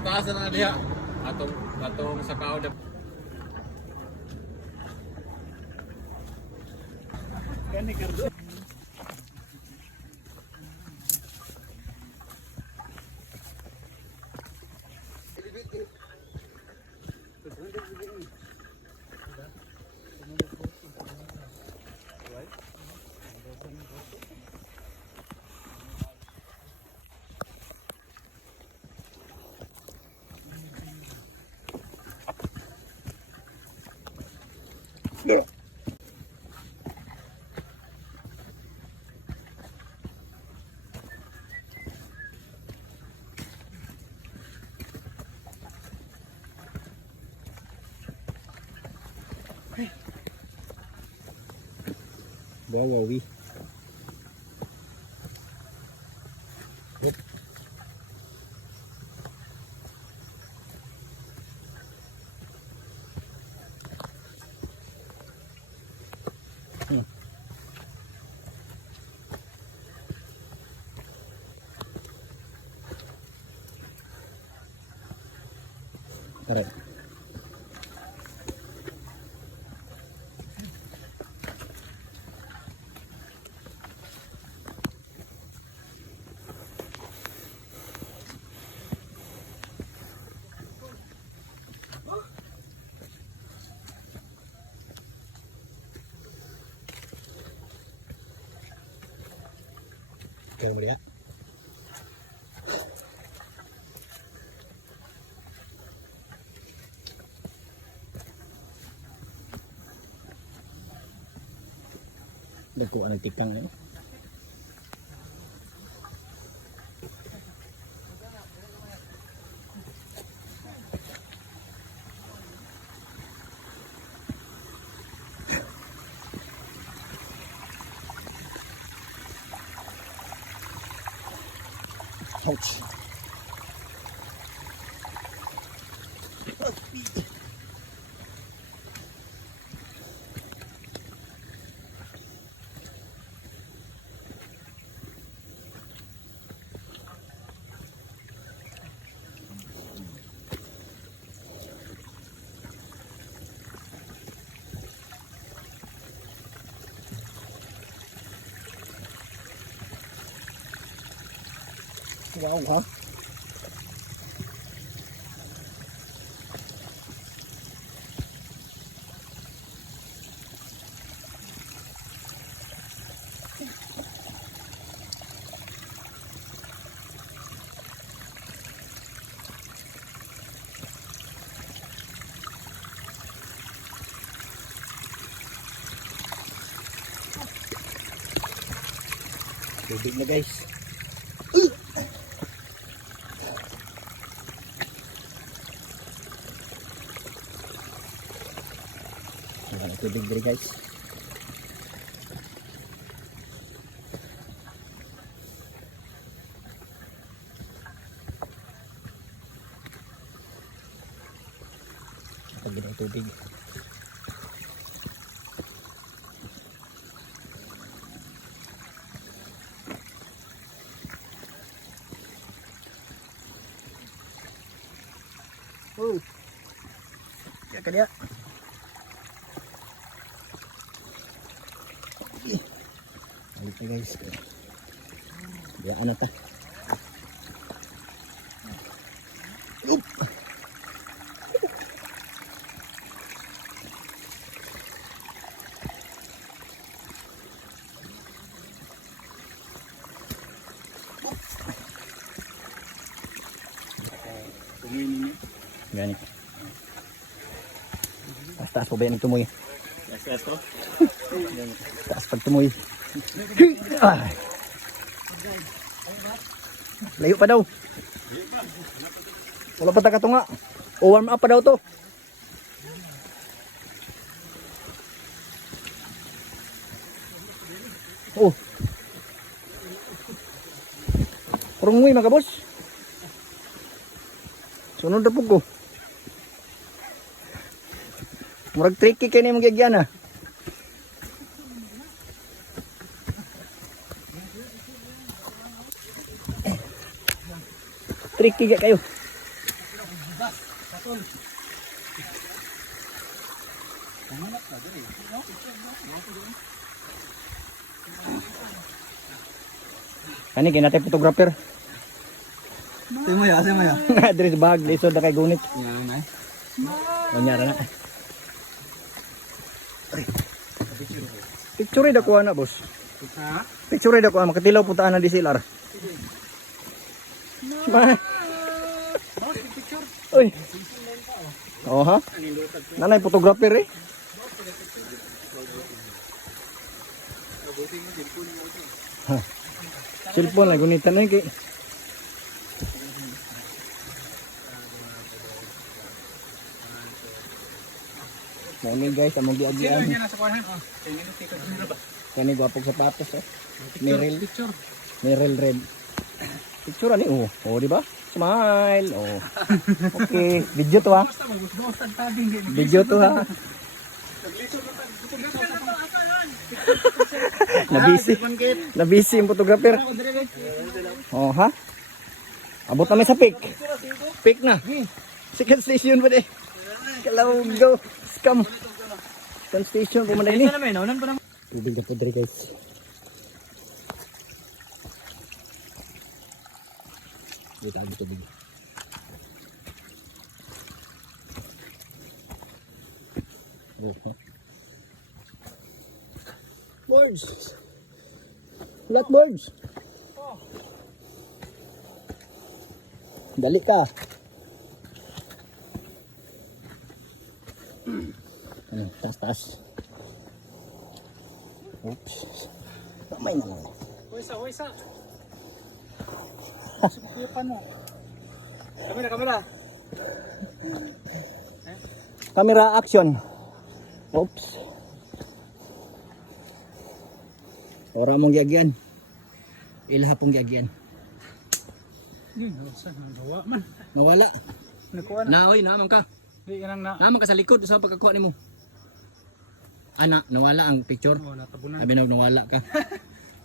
taas na diha. Atong sa kaod. Gani kardo. No. Gagawi. Tara. Kaya mo lihat. Dako ang tikang ano. Ouch. Wow, ha? Tubig na guys. Wala tubig dito guys. Pag ginawa tubig. Oh. Ya kan ya. Balik na guys. Biyaan na ta. Oop. Gani. Taas po ba yan tumoy? Taas to. Taas pag tumoy. Ay. Layo pa daw. Wala pa takatunga. O warm up pa daw to. Oh. Kurungoy mga boss. Sunod na po ko. Murag tricky kayo na yung magyagyan ha. Tricky kayo. Kani kinatay photographer. Simoy ya. Address bag lisod na kay gunit. Yan na. Manyara na. Picture da kuha na boss. Ha? Picture da kuha makatilaw putaan na DSLR. Uy. Oh ha? Nanay photographer eh. Ha. Cellphone lang gunitan na kay. Nah ini guys, among giagian. Kani gwapong sapatos eh. Merrell red. Picture ani oh. Oh di ba? Smile. Oh. Okay, video to ha. Video to ha. Nabisi yung photographer. Oh ha. Abot namin sa peak. Peak na. Second station ba de? Kalau go. Scam. Second station po man ini. Tubig na po diri guys. Dito ang tubig. Birds. Lot birds. Dali ka. Tas. Oops. Kamay na lang. Wisa. Sukupan mo. Kamera. Camera action. Oops. Ora mong giagian. Ilha pong giagian. Nawa man. Nawala. Nakuha na. Naoy, naman ka. Di kanang na. Naman ka sa likod sa pagkakuha nimo. Ana, nawala ang picture. Oh, natabunan. Sabi na nawala ka.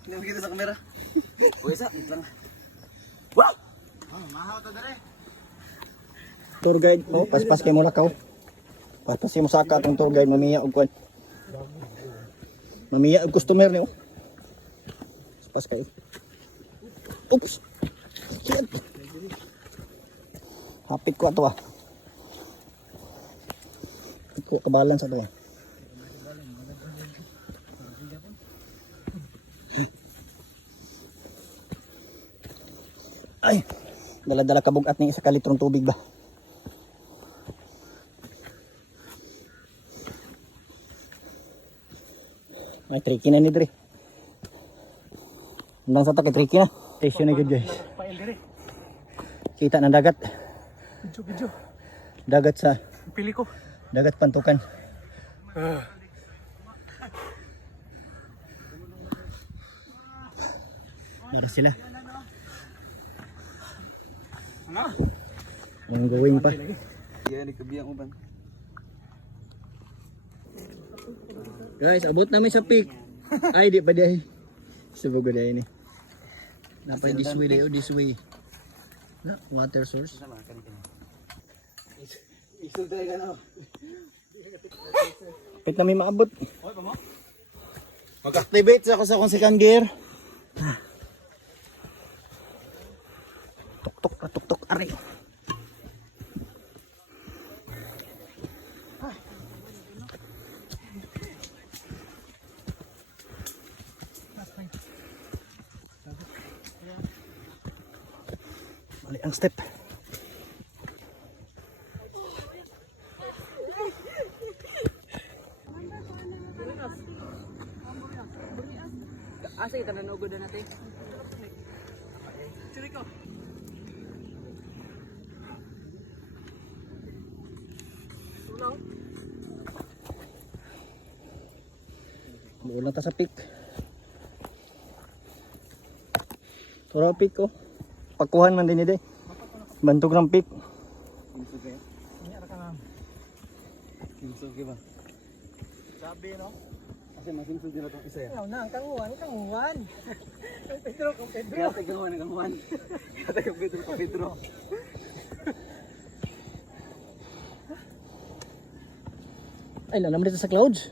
Hindi makita sa kamera. Wisa, lang. Wow! Mahaw to dere. Tour guide. Oh, paspas kay mo lakaw. Paspas kay mo saka atong tour guide mamiya og kwan. Mamiya og customer ni oh. Paspas kay. Oops. Shit. Hapit ko ato ah. Ko kabalan sa ato ah. Ay, dala-dala kabugat ng isa ka litrong tubig ba? Ay, tricky na ni Dre. Hanggang sa takay, tricky na. Station na good guys. Pail dere. Kita ng dagat. Video. Dagat sa, Pili ko. dagat pantukan. Mara sila. Ano? Ang gawin pa. Yan ikabiyang uban. Guys, abot namin sa peak. Ay, di pa di. Subugo na yun eh. Napay this way dayo, this way. Na, water source. Isul tayo ka na. Pit namin maabot. Mag-activate ako sa kung second gear. Tuk-tuk, aray. Balik ang step. Asa kita nanugod na natin? Buo lang ta sa peak. Turo peak oh. Pagkuhan man din ide. Bantog ng peak. Kinsugi ba? Sabi no? Kasi masinsul din itong isa yan. Ano na, kanguan. Pedro. Kaya tayo kang Pedro. Ay, lang naman dito sa clouds.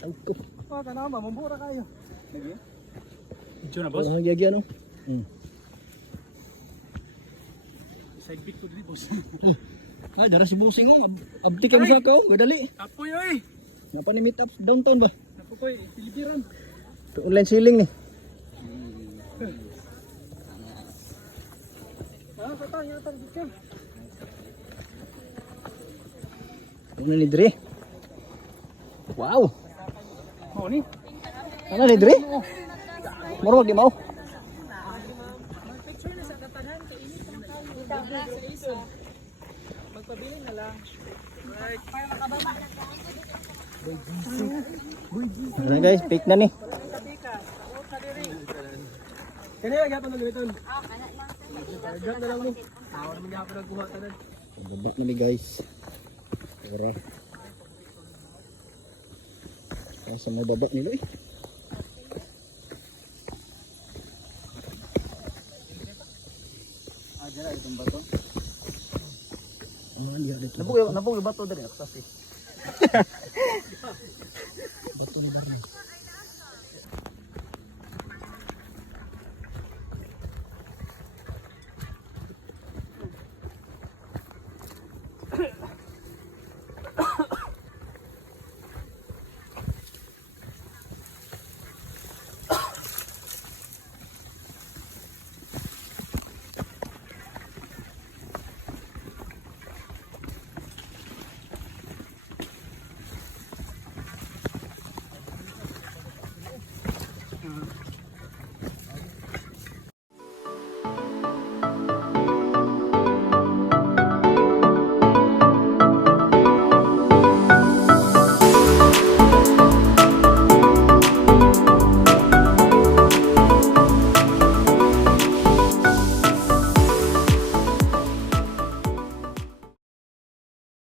Tawag ko. Oh, kanama, mambura kayo. Ito na boss. Wala nang gyagya, no? Side pick to dito boss. Ay, dara si Busing mo. Abdi kayo sa ako. Gadali. Apoy oy. Napa ni meet up downtown ba? Apoy, pilipiran. Ito online ceiling ni. Ah, katang, yatang, dito. Ano ni Dre? Wow! Oh ni. Ano ni Dre? Moro di mau. Picture na sa katanan, kainit ang kayo. Sa iso. Magpabili na lang. Right. Para makababa. Ano guys, pick na ni. Kani lagi apa nagaliton? Gat na lang mo. Ako naman gihapon nagkuha tanan. Babak na ni guys. Ora. Ay sa mga babak nila eh. Ah, dyan itong bato. Ano niya dito? Nabog yung bato dali. Ako sasi. Bato na ba rin?